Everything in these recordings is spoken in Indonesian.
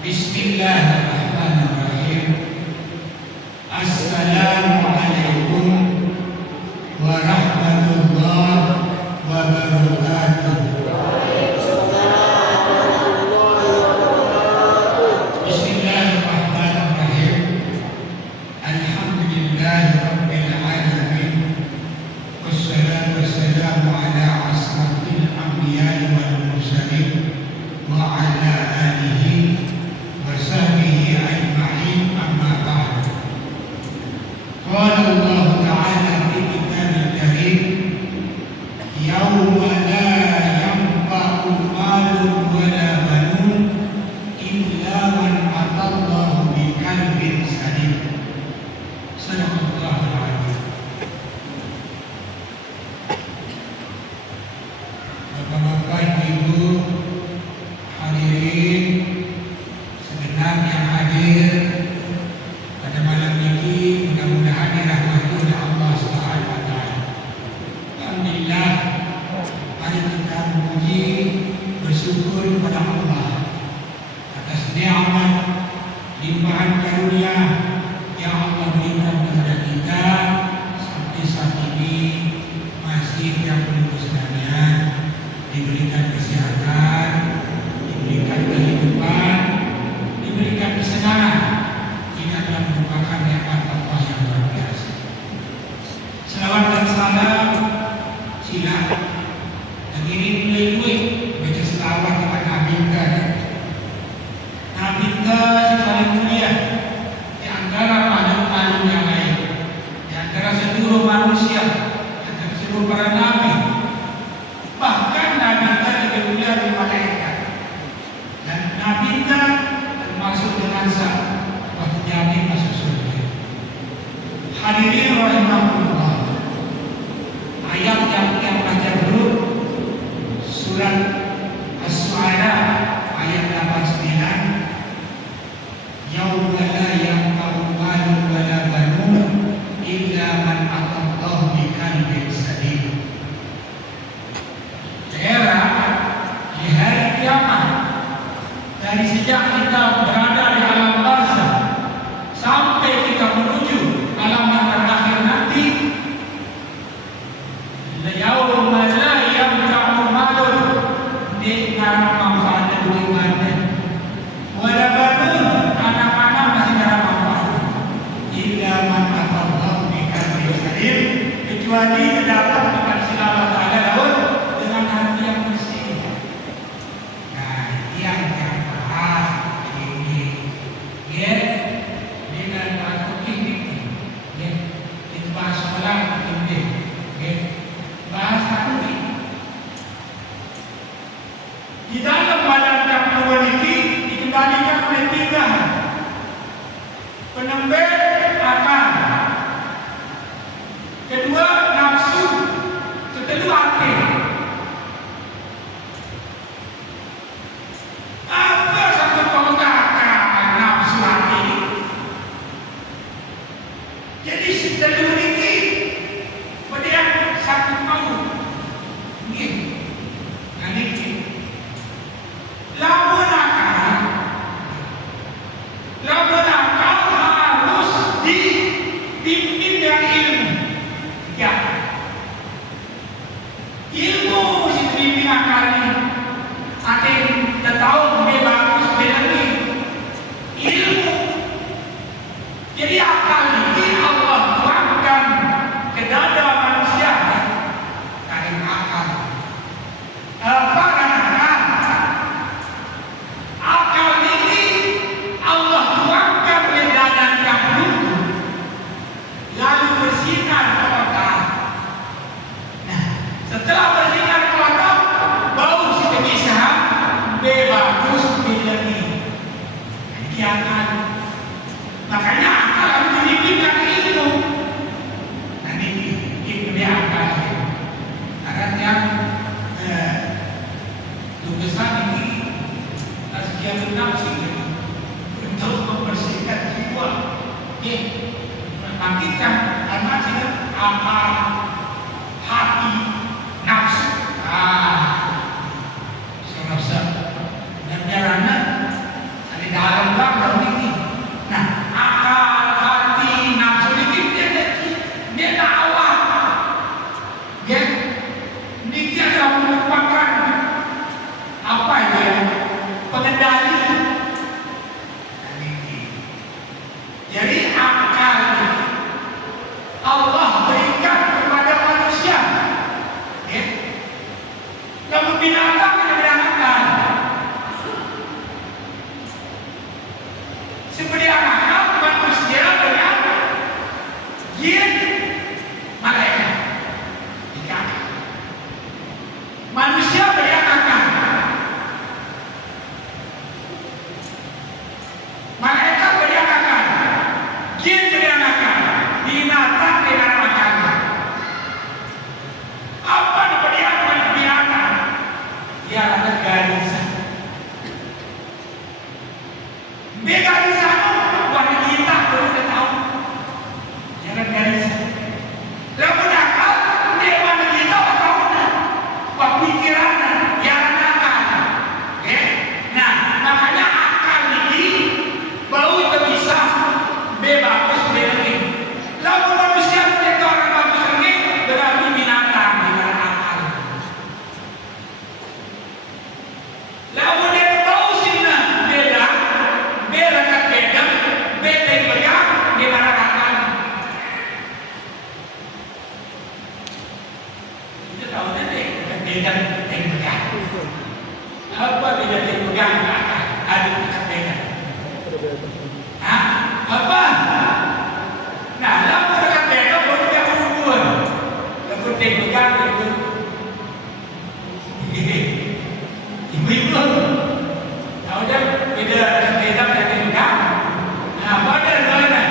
Bismillahirrahmanirrahim. Assalamualaikum warahmatullahi wabarakatuh. Bismillahirrahmanirrahim. Alhamdulillahirabbil alamin. Wassalatu wassalamu ala asrafil anbiya'i wal mursalin wa ala alihi wa sahbihi ajma'in, amma ba'd. Qala Allah ta'ala fi kitabih karim, yauma la yanfa'u malun wala banun illa man atallahu biqalbin salim. Sadaqallahul azim. Bapak-bapak, Ibu, hadirin segenap yang hadir pada malam ini, mudah-mudahan dirahmati oleh Allah Subhanahu wa taala. Alhamdulillah, mari kita memuji, bersyukur kepada Allah atas nikmat limpahan karunia yang Allah berikan kepada kita sampai saat ini masih yang penuh sekalian, diberikan kesehatan, diberikan kehidupan, diberikan kesenangan. Ini adalah merupakan nikmat Allah yang luar biasa. Selawat dan salam sila mengirim melalui baca selawat kepada Nabi kita. Nabi kita paling mulia di antara makhluk-makhluk yang lain, di antara seluruh manusia, di antara seluruh para nabi. Bahkan Nabi kita lebih mulia dari malaikat. Dan Nabi kita termasuk dengan waktu jamin masuk surga. Hadirin rahimahullah. Ayat yang kita baca dulu surat As-Su'ara ayat 89. Yauma la yanfa'u malun wala banun illa man atallahu biqalbin salim. Di hari kiamat, dari sejak kita berada di alam barzakh sampai kita menuju alam yang terakhir nanti, yauma la yanfa'u malun, di mana manfaatnya bagaimana, wala banun, anak-anak masih ada manfaat, illa man atallahu biqalbin salim, kecuali terdapat dengan Allah Ta'ala lawan dengan hati yang bersih. Nah, yang bahas ini, ya, dengan aku ini, ya, itu bahas sekolah ini, ya, bahas aku ini. Di dalam badan kandungan ini dikendalikan oleh tiga: penembel akal, kedua nafsu, ketiga hati. Apa satu pengungkapan nafsu hati ini? Jadi setelah ini kemudian satu mau ini, nah ini lamun akal harus dipimpin dengan ilmu. Ya, ilmu mesti dipimpin akal ini. Ada yang kita tahu dia bagus, dia ini ilmu. Jadi akal ini Allah tuangkan ke dada manusia. Dari akal. Apa kan akal? Akal ini Allah tuangkan ke dada kamu, lalu bersinar ke otak. Nah, setelah bersinar ke otak, baru kita bisa bagus bila ini. Ini akal. Makanya akal harus dipimpin dengan ilmu. Nah, ini dia akal. Karena yang tugasan ini tazkiyatun nafsi untuk membersihkan jiwa. Ya, membangkitkan akal, hati, nafsu. beda pegang. Apa beda pegang? Ada beda. Hah? Apa? Nah, lalu dekat beda baru dia berubah. Lalu pegang itu. Ibu-ibu, tahu dah beda pegang. Nah, pada mana?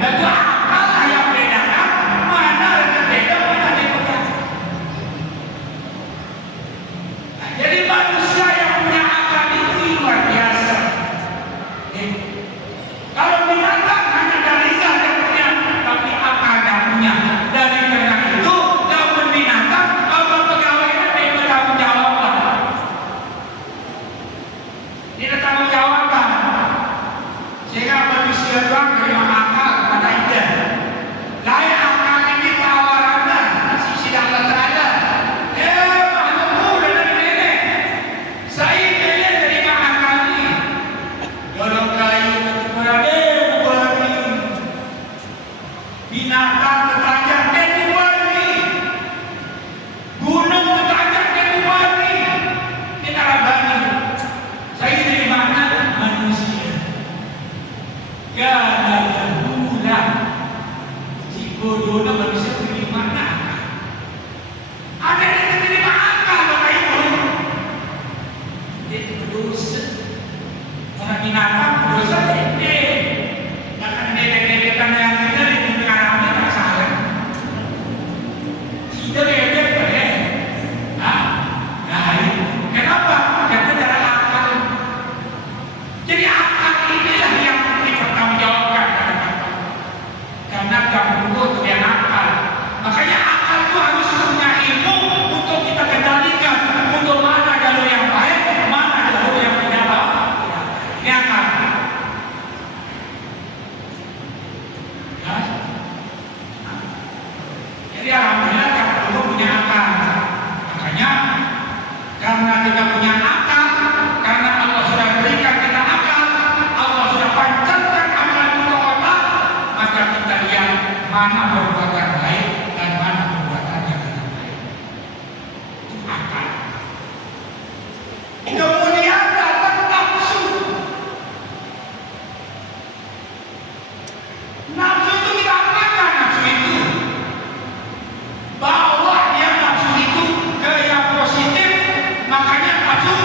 Lalu apa yang bedakan? Mana dekat beda, mana pegang? Jadi manusia yang punya akal itu luar biasa. Kalau binatang hanya dari saja punya, tapi akal tidak punya. Dari karena itu, lawan binatang, lawan pegawainya tidak bertanggung jawab. Tidak tanggung jawab. Sehingga manusia doang terima akal kepada ide. Lain akal ini tawarannya, masih sidang terada. Saya kalian terima akal ini. Dorong kayu berada berani. Binatang tertajam dan berani. Gunung tertajam dan berani. Kita berani. Saya terima akal manusia. Karena bulan si bodoh manusia terima akal. Ada yang terima akal Bapak Ibu. Dia berdosa. Orang binatang berdosa gede. Bahkan dedek-dedekan yang kita di pengarangnya tak salah. Kita dedek boleh. Kenapa? Karena cara akal. Jadi akal inilah yang dipertanggungjawabkan. Karena kamu punya akal. Makanya akal itu harus punya ilmu untuk kita kendalikan. Untuk mana jalur yang baik, mana jalur yang tidak baik. Ini akal. Ya. Jadi alhamdulillah kamu perlu punya akal. Makanya karena kita punya akal, karena Allah sudah berikan kita akal, Allah sudah pancarkan akal itu ke otak, maka kita lihat mana perbuatan baik dan mana perbuatan yang tidak baik. Itu akal. Kemudian datang nafsu. Nafsu itu kita apakan nafsu itu? Bawa dia nafsu itu ke yang positif, makanya nafsu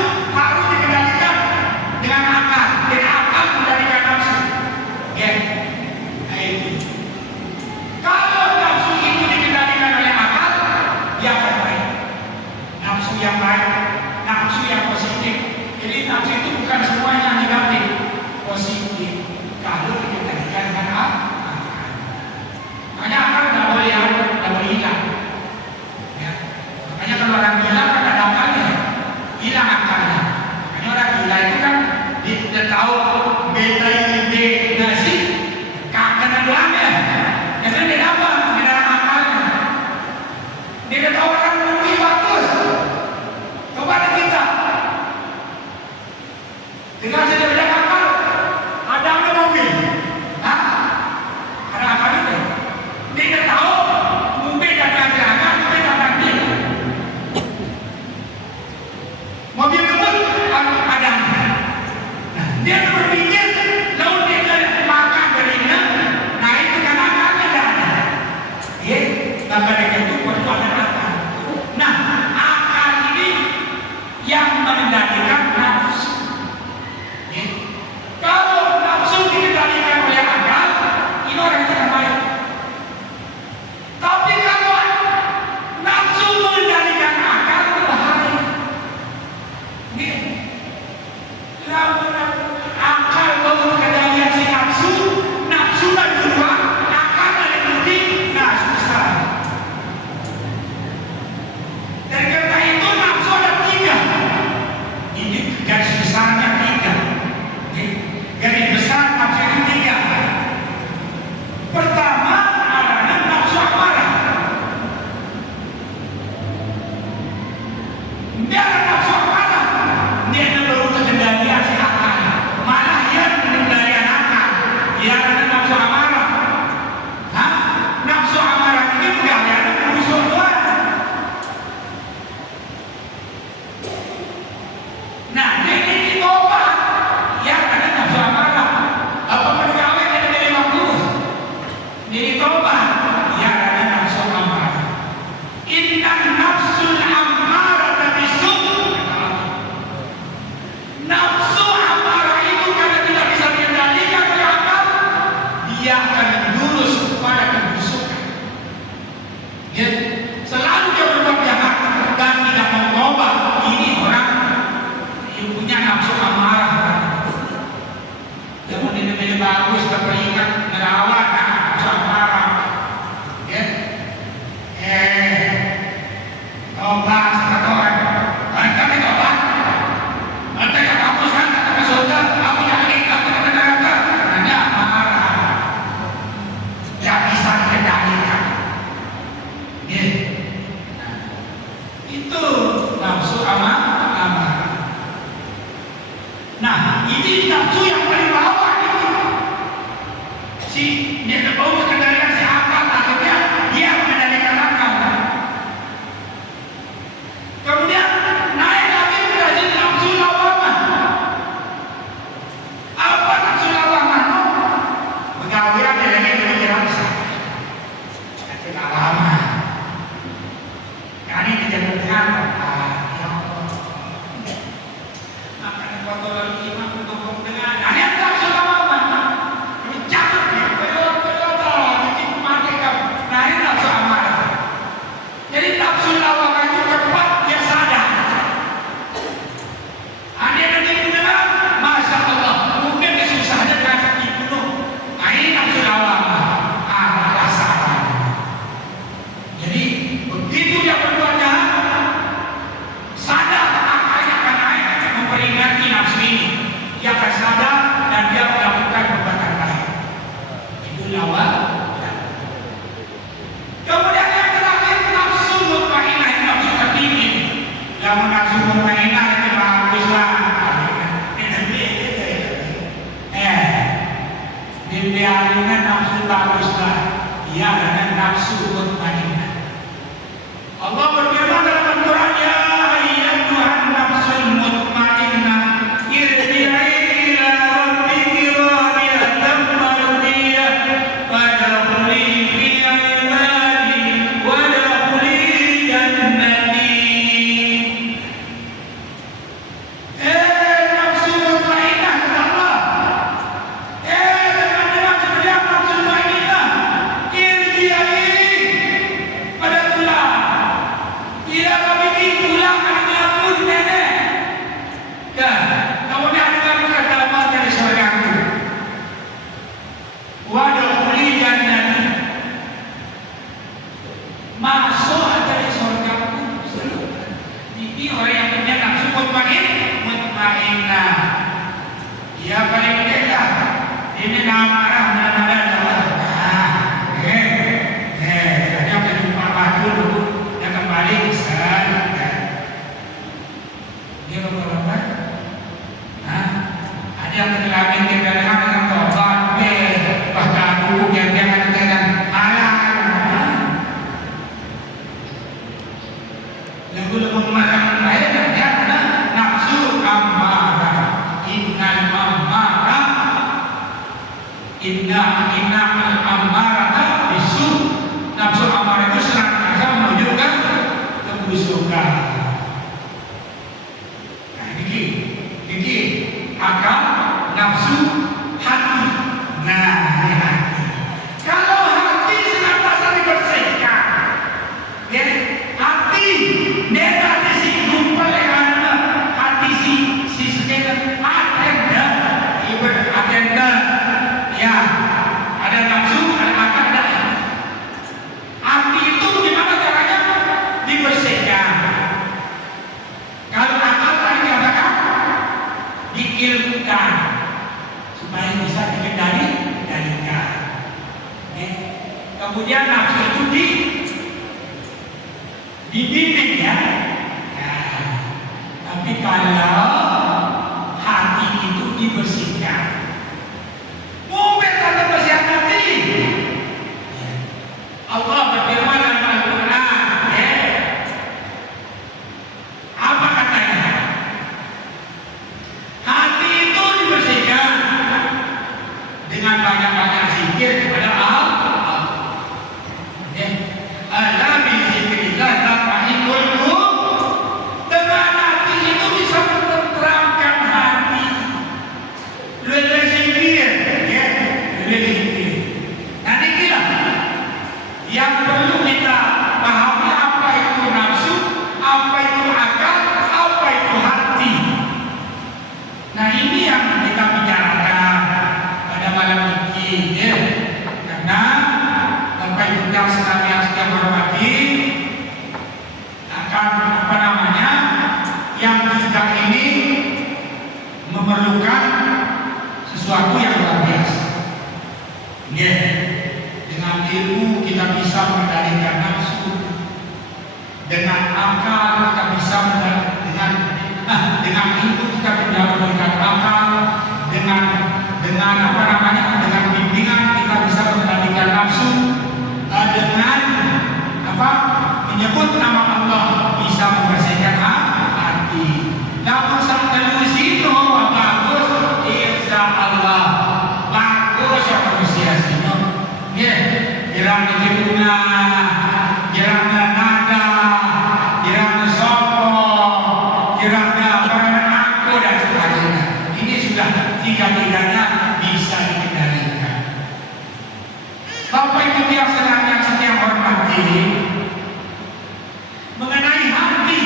Ya, selalu dia berbuat jahat dan tidak mau tobat. Ini orang yang punya nafsu amarah. Yang model-model bagus, beringat, merawat nafsu amarah. Ya, tobat kata orang. Kami tobat. Nanti yang kamu sangat ke surga, kamu yakin kamu ke neraka. Hanya amarah. Tidak bisa dikendalikan. Ya. Itu nafsu amarah. Nah, ini nafsu yang paling bawah ini. Si dia mau mengendalikan si akal, akhirnya dia mengendalikan akal. Kemudian naik lagi menjadi nafsu lawamah. Apa nafsu lawamah? Pegawaian yang lagi berjalan sah. Nafsu lawamah. Kali dijadikan waktu lalu imam untuk dengan ada nafsu lawamah. Ini jangan bikin mati kamu. Nah ini nafsu amarah. Jadi nafsu lawamah itu cepat dia sadar. Ada yang dibunuh, masya Allah, mungkin kesusahannya terasa dibunuh. Nah ini nafsu lawamah. Adalah sabar. Jadi begitu dia berbuat jahat, sadar akalnya akan naik memperingati nafsu ini. Dia akan sadar dan dia melakukan perbuatan lain. Itu lawamah. Kemudian yang terakhir nafsu mutmainnah, nafsu tertinggi. Yang nafsu mutmainnah itu baguslah. Dibiarkan nafsu baguslah. Dia adalah nafsu mutmainnah. Allah berfirman dalam Al-Quran, ya ayyatuhan nafsul mutmainnah irji'i ila rabbiki radiyatan mardiyah fadkhuli fi ibadi wadkhuli jannati. Nafsu mutmainnah kata Allah. Teman-teman sekalian, nafsu mutmainnah irji'i pada tulah. Tidak memiliki tulang anak-anakmu di nenek. Ya, kemudian kamu kata dari surgaku. Wadkhuli jannati. Masuk dari surgaku. Ini orang yang punya nafsu mutmainnah. Dia paling mudah. Ini amarah benar-benar. Dia berjumpa batu dulu. Dia kembali besar. Dia berapa? Ada yang terlalu kebenaran dengan tobat. Bahkan dulu yang dia katakan halal. Lagu-lagu macam lain dia ada nafsu amarah. Innal amarah. Innal amarah bisu. Nafsu amarah itu senantiasa menunjukkan kebusukan. Nah, ini akal, nafsu, hati. Nah, ini hati. Kalau hati senantiasa dibersihkan, ya, hati negatif si kumpul yang hati si sekitar agenda, ibarat agenda, ya, ada nafsu, ada akal, ada hati. Hati itu gimana caranya? Dibersihkan. Kalau akal tadi katakan diilmukan supaya bisa dikendalikan. Kemudian nafsu itu dibimbing ya. Tapi kalau hati itu dibersihkan, mungkin kata bersih hati. Allah berfirman dalam Al-Quran, apa katanya? Hati itu dibersihkan dengan banyak-banyak zikir kepada Allah. Ala bi zikrillah tatma'innul qulub. Dengan hati itu bisa dengan akal kita bisa dengan itu kita bisa memberikan akal, dengan apa namanya, dengan bimbingan kita bisa mengendalikan nafsu, dengan apa, menyebut nama Allah bisa membersihkan hati. Namun sampai situ bagus, insya Allah bagus ya manusia sini. Ya, jarang diguna, jarang nada, jarang sopo, jarang aku dan sebagainya. Ini sudah tiga-tiganya bisa dikendalikan. Bapak Ibu yang saya hormati, mengenai hati,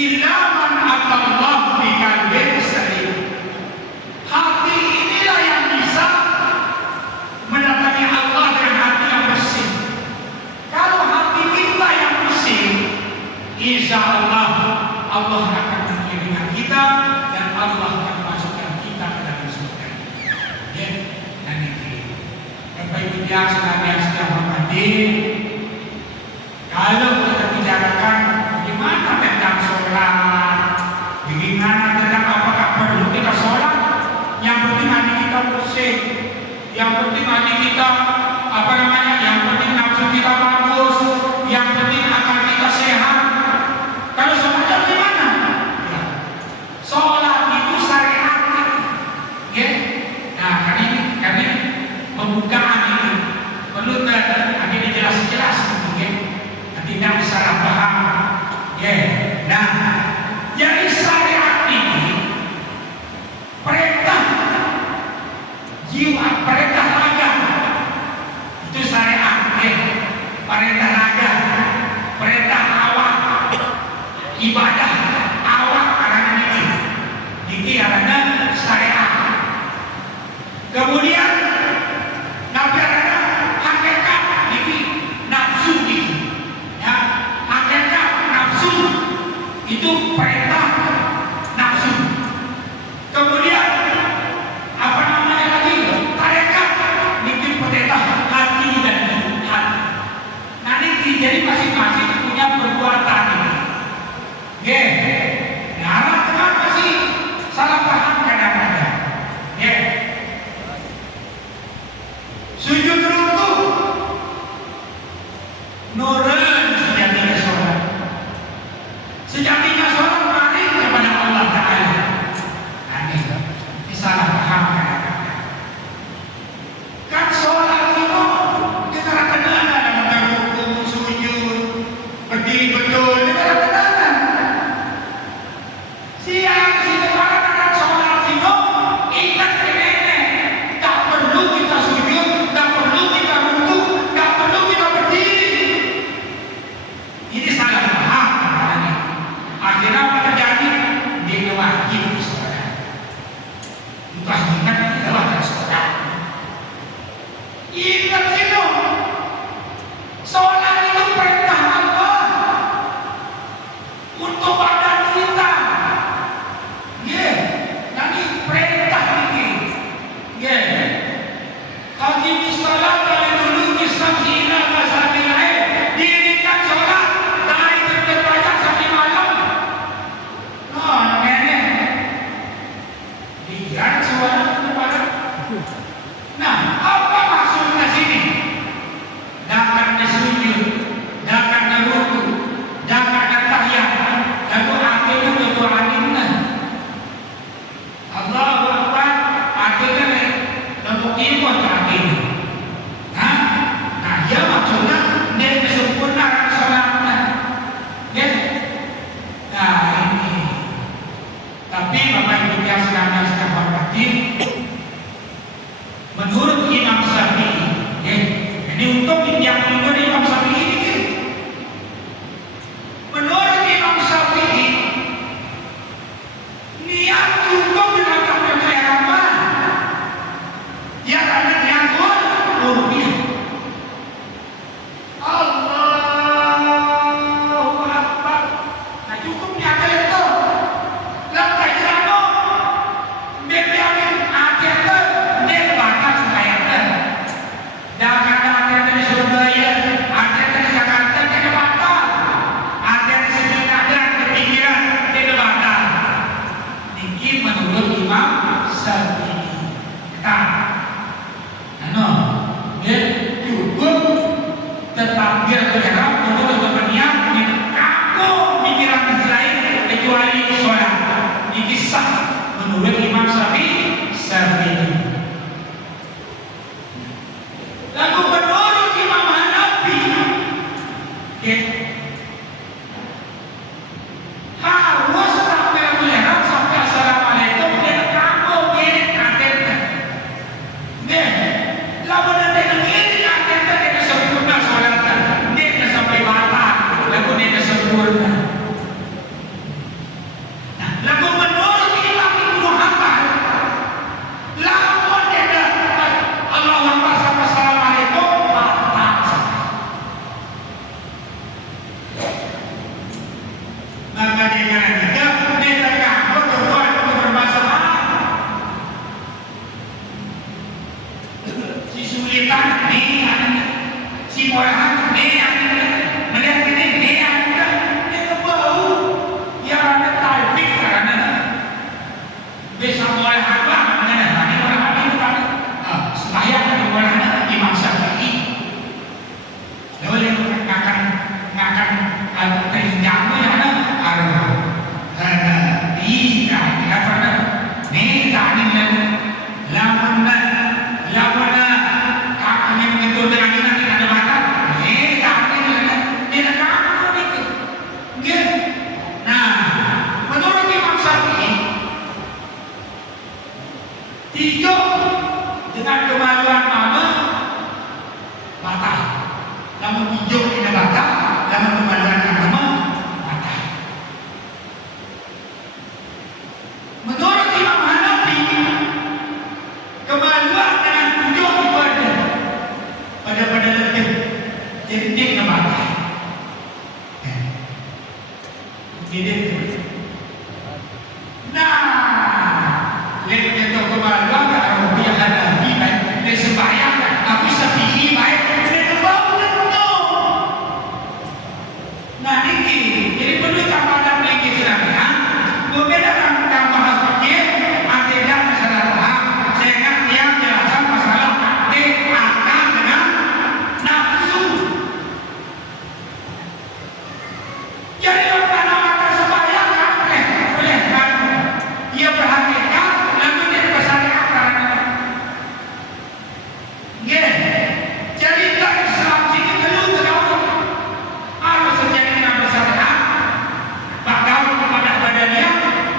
ilaman Allah biqalbin salim. Hati inilah yang bisa mendatangi Allah dengan hati yang bersih. Kalau hati kita yang bersih, insya Allah Allah akan mengirimkan kita dan Allah akan masukkan kita ke dalam surga. Ya, dan itu. Bapak Ibu yang saya hormati, kalau kita bicarakan bagaimana tentang sholat, bagaimana tentang apakah perlu kita sholat, yang penting hati kita bersih, yang penting hati kita apa namanya, yang penting nafsu kita bagus, yang penting akal kita sehat. Kalau sholatnya gimana? Ya. Sholat itu syariat, ya. Nah, kami pembukaan ini perlu nanti dijelas-jelas, mungkin nanti tidak salah paham. Ya. Nah, jadi syariat ini perintah jiwa, perintah raga itu syariat, ya. Perintah raga, perintah awak, ibadah awak karena ini karena syariat. Kemudian nabi ada hakikat ini nafsu ini, ya, hakikat nafsu itu perintah nafsu. Kemudian apa namanya lagi, tarekat bikin perintah hati dan hati. Nanti jadi masing-masing punya perbuatan ini. Ya, nah kenapa sih salah paham kadang-kadang? Ya, sujud ruku nurun sejatinya sholat. Sejatinya sholat mari kepada Allah Ta'ala. Ini salah paham kadang-kadang. Kan sholat itu kita kenal dalam ruku, sujud, berdiri betul, kita kenal. Siang situ orang sholat situ ingat ini, tak perlu kita sujud, tak perlu kita ruku, tak perlu kita berdiri. Ini salah paham. Akhirnya apa terjadi? Dia wajib sholat. Entah ingat dia wajib sholat. Ingat situ, sholat itu perintah Allah untuk badan kita. Ya, nanti perintah ini. Ya, hakim sholat dari dulu kisah-kisah masalah lain. Dirikan sholat dari terbit fajar sampai malam. Oh, namanya lihat sholat kepada. Nah, apa maksudnya sini? Jangan disujud, jangan diruku, jangan bertahiyat. Lalu akhirnya berdoa Allahu Akbar, akhirnya lembut imun akhirnya. Nah, ya maksudnya dia kesempurnaan sholatnya. Ya. Nah ini. Tapi Bapak Ibu yang saya hormati, menurut Imam Syafi'i, ya, ini untuk yang menurut Imam Syafi'i ini, menurut Imam Syafi'i, niat cukup dengan percayaan yang ada yang rupiah. Allahu Akbar. Nah cukup niat itu. Lalu kira-kira biar akhirnya dia batas kayaknya. Dan kadang-kadang disuruh sekolahan yang melihat ini yang bau yang ada taufik karena bisa sekolahan lah mengenai ini orang itu kan sembahyang di sekolahan Imam Syafi'i boleh ngakan terinjangmu yang ada iya apa nih tadi lamana kakinya menyentuh dengan ini nanti ada batal tidak kamu itu gitu. Nah menurut Imam Syafi'i tidur dengan kemaluan mama batal, namun tidur tidak batal, namun kemaluan mama batal. Menurut Imam Hanafi kemaluan dengan tidur pada letih jentik batal. Jadi nah lihat itu kemaluan kalau dia Hanafi baik dia sembahyang tapi Syafi'i baik dia bau dan penuh. Nah ini jadi perlu tambahan lagi sebenarnya membedakan tambahan seperti antara masalah paham sehingga dia menjelaskan masalah akal dengan nafsu. Jadi kalau maka sembahyang boleh kan dia berhakikat namun dia bersyariat karena jadi tak Islam sini perlu terdapat harus terjadi dengan bersyariat bakal kepada badannya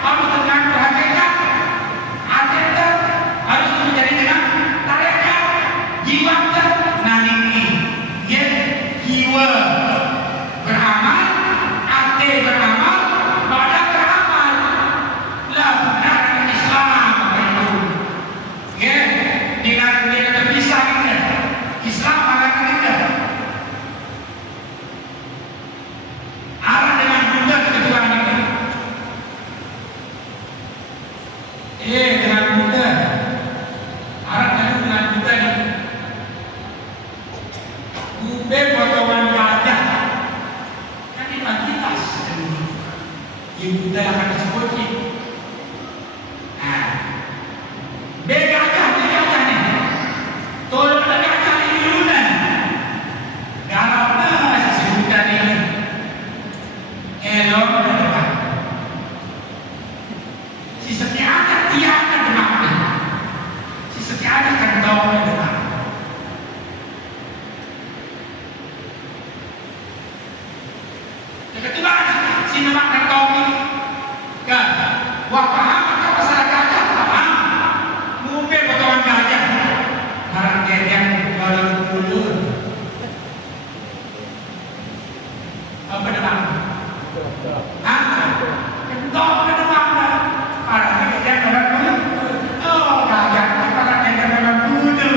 harus dengan berhakikat hakikat harus menjadi dengan tarekat jiwa nanti jiwa beramal hati beramal badan beramal lah benar dengan Islam itu dengan dia terpisah kita Islam malah kita arah dengan Buddha ketuaan kita dengan Buddha arah dengan Buddha ini Ube potongan gajah kan identitas di Buddha akan disebut nah gajah nih tolong gajah ini dulu nah galapnya si Buddha ini elok ke depan si setiada tiada depan si setiada kentong ke depan yang kedua si memang kentong ini kan wah paham apa masalah gajah paham ngumpe potongan gajah harap yang dalam dulu apa depan kentong ke depan para yang dalam dulu gajah para yang dalam dulu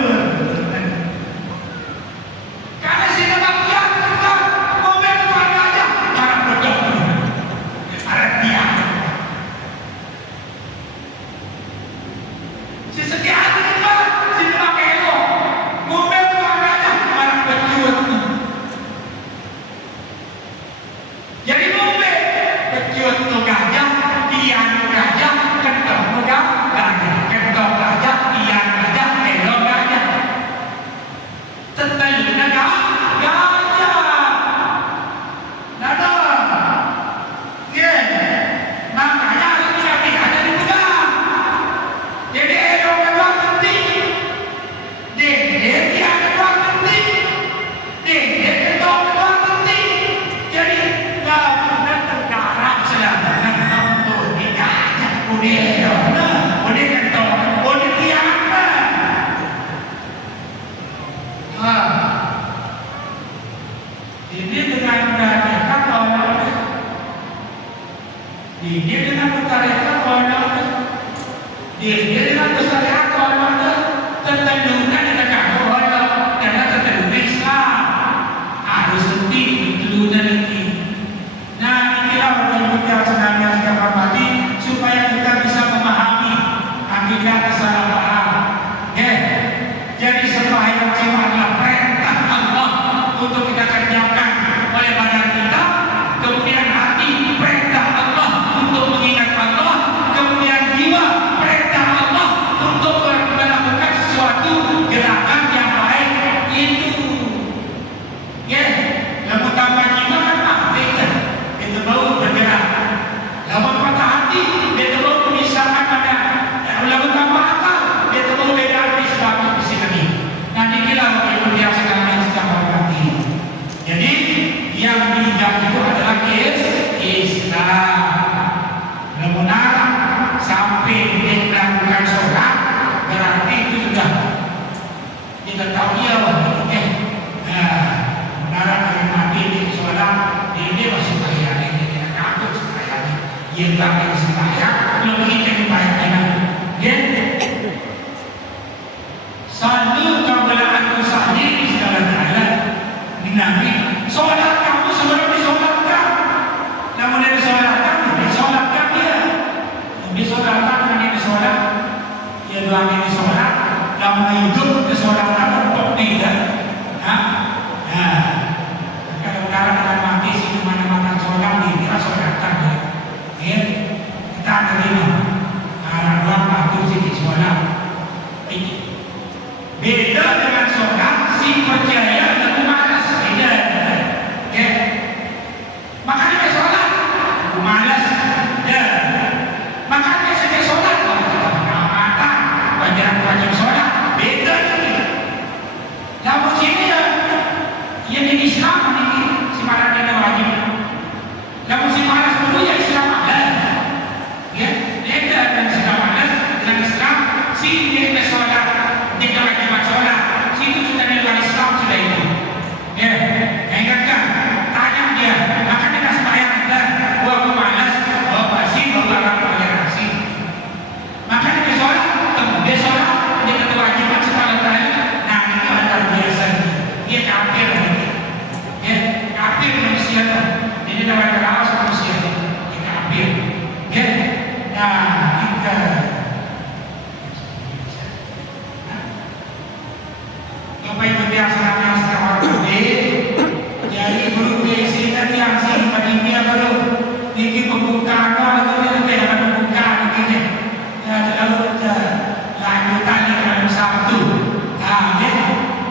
karena si memang yang kentong ngumpe potongan gajah harap betul harap dia si setia hati kita si memang elok ngumpe potongan gajah harap betul jadi ngumpe becut tu gajah, tiang gajah, kentong gajah, kentong gajah, tiang gajah, elok gajah. Teteluna gajah. Nada. Makanya itu latihan ada dipegang. Jadi elok kedua penting. Tiang kedua penting. Kentong kedua penting. Jadi ini dengan berhakikat orang ini dengan berhakikat orang ini dengan bersyariat orang tertentukan dengan orang karena tertentu Islam harus penting tertentukan ini. Nah inilah yang sebenarnya kita hormati supaya kita bisa memahami hakikat salah paham. Jadi sembahyang jiwa adalah perintah Allah untuk untuk kita kerjakan oleh badan kita, kemudian hati perintah Allah untuk mengingat Allah, kemudian jiwa perintah Allah untuk melakukan sesuatu gerakan yang baik itu. Ya, lamun tambah jiwa kan aktif kan, itu baru bergerak. Lamun patah hati, dia baru memisahkan pada. Lamun tambah akal, dia baru beda arti sebab di sini. Nanti kita dia sekarang sedang hormati. Jadi yang bijak itu adalah Islam. Benar sampai dia melakukan sholat, berarti itu sudah kita tahu dia benar dengan mati di sholat, dia masih bayar, dia tidak takut sembahyang, dia bagi sembahyang, lebih dari bayar dengan dia. Selalu kebelaan usahanya segala jalan di Nabi. Sholat kamu sebelum disolatkan, namun dia disolatkan dia. Disolatkan nanti disolat, dia doang ini disolat, kamu hidup disolatkan untuk tidak. Kalau sekarang kita mati sih mana-mana sholat kita solatkan ya. Kita ada lima. Arah doang waktu sih disolat. Beda dengan sholat, si percaya dan malas beda. Ya. Makanya dia sholat, malas. Ya. Makanya saya sholat, mata, wajib sholat, beda ini. Lalu sini ya, yang di Islam ini si malas dia wajib. Lalu si malas dulu ya Islam ada. Ya, beda dengan Islam malas dengan Islam si dia sholat. Dia wajib sholat, situ sudah di luar Islam sudah itu. Ya, ingatkan, tanya dia, makanya dia sembahyang dan gua malas, gua pasti gua bakal toleransi. Makanya dia sholat, dia kewajiban sekali kali. Nah itu ada biasa, dia kafir, ya kafir manusia tu. Jadi dalam keras manusia, dia kafir. Ya, nah kita. Apa yang biasa sekarang jadi belum diisi tadi yang sih pada dia belum ini pembukaan atau dia ada pembukaan begini ya terlalu lanjutannya dalam satu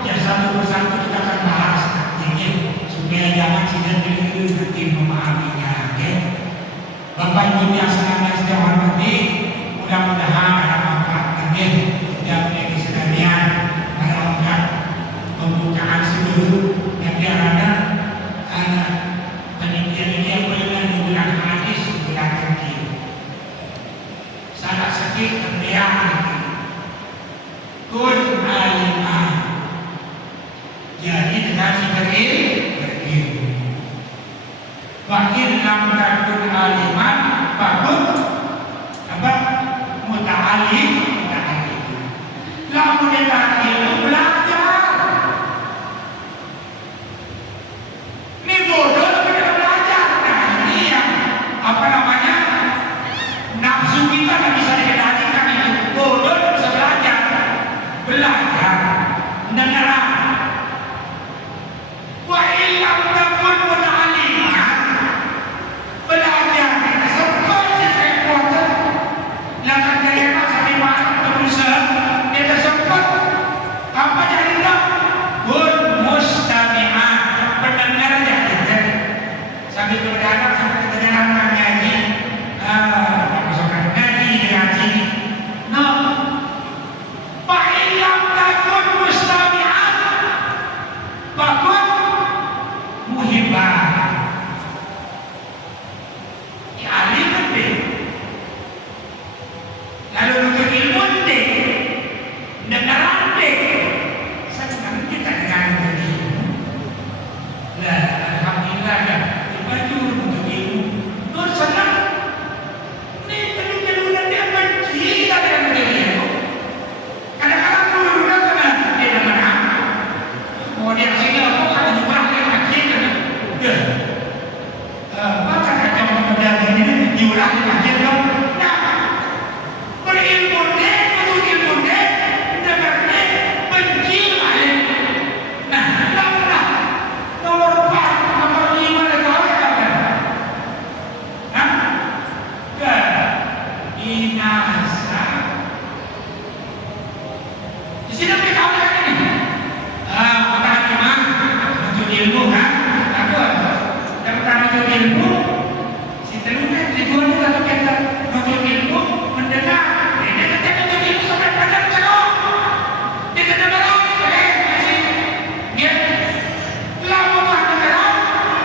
ya satu persatu kita akan bahas ini supaya jangan tidak dulu nanti memahaminya ya. Bapak Ibu yang senang sedang hormati, mudah-mudahan ada manfaatnya yang menjadi sekalian pembukaan seluruh yang diarahkan penelitian yang berlaku di bulan hadis bulan kecil. Salah sedikit terlihat kun alimah. Jadi dengan si berilmu. Wakil nampak kun alimah bagus apa muta'alim. Lalu dia tak ilmu belajar. Bodoh tapi kita belajar. Nah ini yang apa namanya nafsu kita tak bisa dikendalikan itu. Bodoh tak bisa belajar. Belajar dengaran. Wa illam takun muta'allimah. Belajar kita sempat repot. Lakan kaya sampai malam berusaha kita sempat apa jadi tak? Bun mustami'ah. Pendengar aja. Sambil berdagang sampai kedengaran ngaji, masukkan ngaji dengan sini. No, fa'ilam takun mustami'an, bakun ilmu kan? Ada. Dan pertama menuntut ilmu, si telunya tujuan kita tuh kita menuntut ilmu, mendengar. Dia kata menuntut ilmu sampai pada cerah. Dia kata berang, masih dia lama banget berang.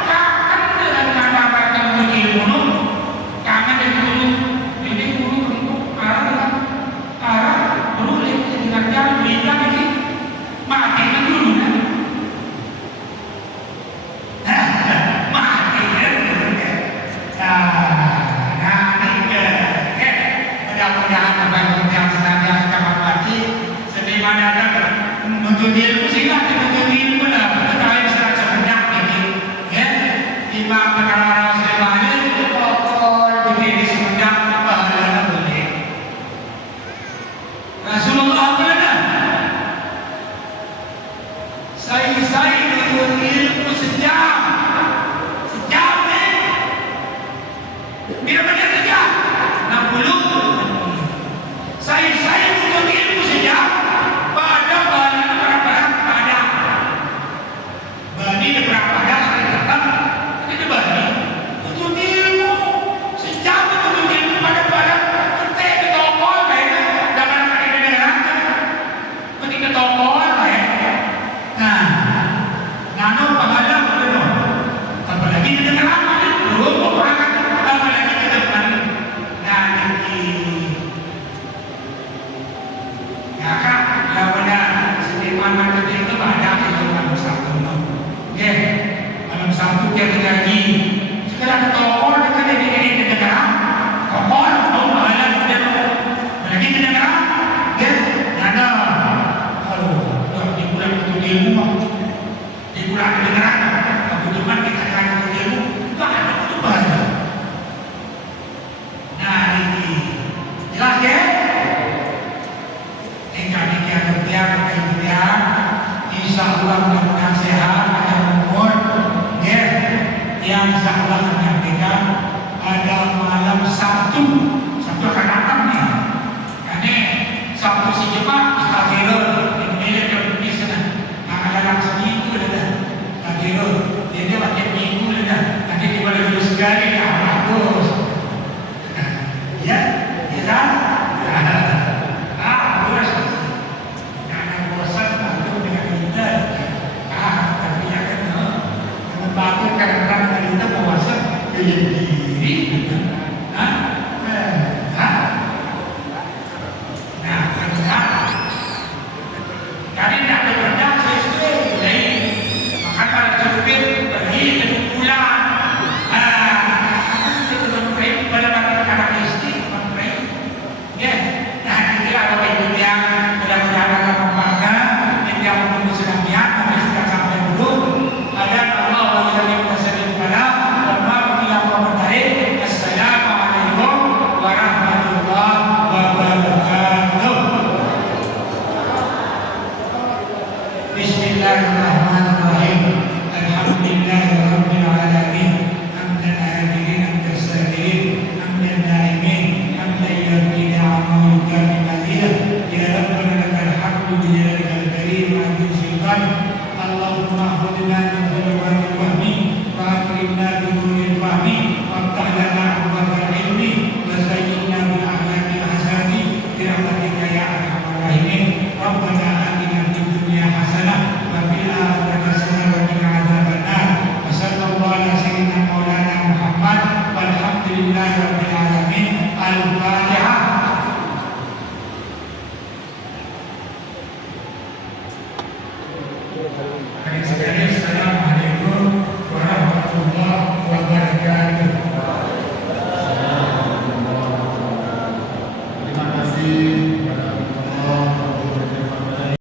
Kan dengan apa yang menuntut ilmu, kangen dan guru. Jadi guru untuk arah boleh dengarkan berita ini mati dulu kan? Mati ya, mudah-mudahan apa yang senantiasa kamu mati seniman ada menuntut ilmu sehingga menuntut ilmu lah terkait secara sebenar ini ya lima perkara Rasulullah ini pokok begini sebenar pahala boleh Rasulullah mana saya menuntut ilmu sejam bila banyak sejam 60 saya menuntut ilmu sejam pada bahan barang-barang pada bani berapa pada saya datang itu bani menuntut ilmu sejam menuntut ilmu pada barang kita ke toko kayaknya jangan ada negara pergi ke toko kayaknya nah nano pahala betul apalagi di negara belum orang apalagi ke depan nah nanti ya kak ya benar seniman macam itu ada itu malam Sabtu ya malam Sabtu dia lagi sekarang ke toko dekat di negara toko pahala dia lagi di negara ya ada kalau di bulan itu ilmu di bulan negara kebetulan kita akan ilmu itu ada itu pahala nah ini jelas ya insya Allah mudah-mudahan sehat ada umur ya yang insya Allah menyampaikan ada malam Sabtu akan datang nih karena Sabtu si Jepang Astagfirullah ini dia sana akan seminggu dah Astagfirullah dia pakai minggu dah nanti dia boleh dulu sekali bagus ya ya kan bakit kadang-kadang dari kita puasa gaya diri nah karena tidak ada berdang sesuai dari maka para cukupin pergi ke bulan itu memperbaik pada anak istri memperbaik ya nah ini ada ibu yang mudah-mudahan akan membangga yang menunggu sedamian tapi sudah sampai dulu ada Allah Assalamualaikum warahmatullahi wabarakatuh. Bismillahirrahmanirrahim. Alhamdulillahirabbil alamin. Hamdan hadirin hamdan sadirin hamdan naimin hamdan yardi ni'amatika min madinah ya rabbana lakal hamdu bi jalalika al-karim wa bi sultanik Allahumma hudna min dhulumati wahmi wa akrimna bi nuril fahmi وافتح لنا ابواب العلم وزينا بالاعمال الحسنه برحمتك يا ارحم الراحمين ربنا اتنا في الدنيا حسنه وفي الاخره حسنه وقنا عذاب النار وصلى الله على سيدنا مولانا محمد والحمد لله رب العالمين الفاتحه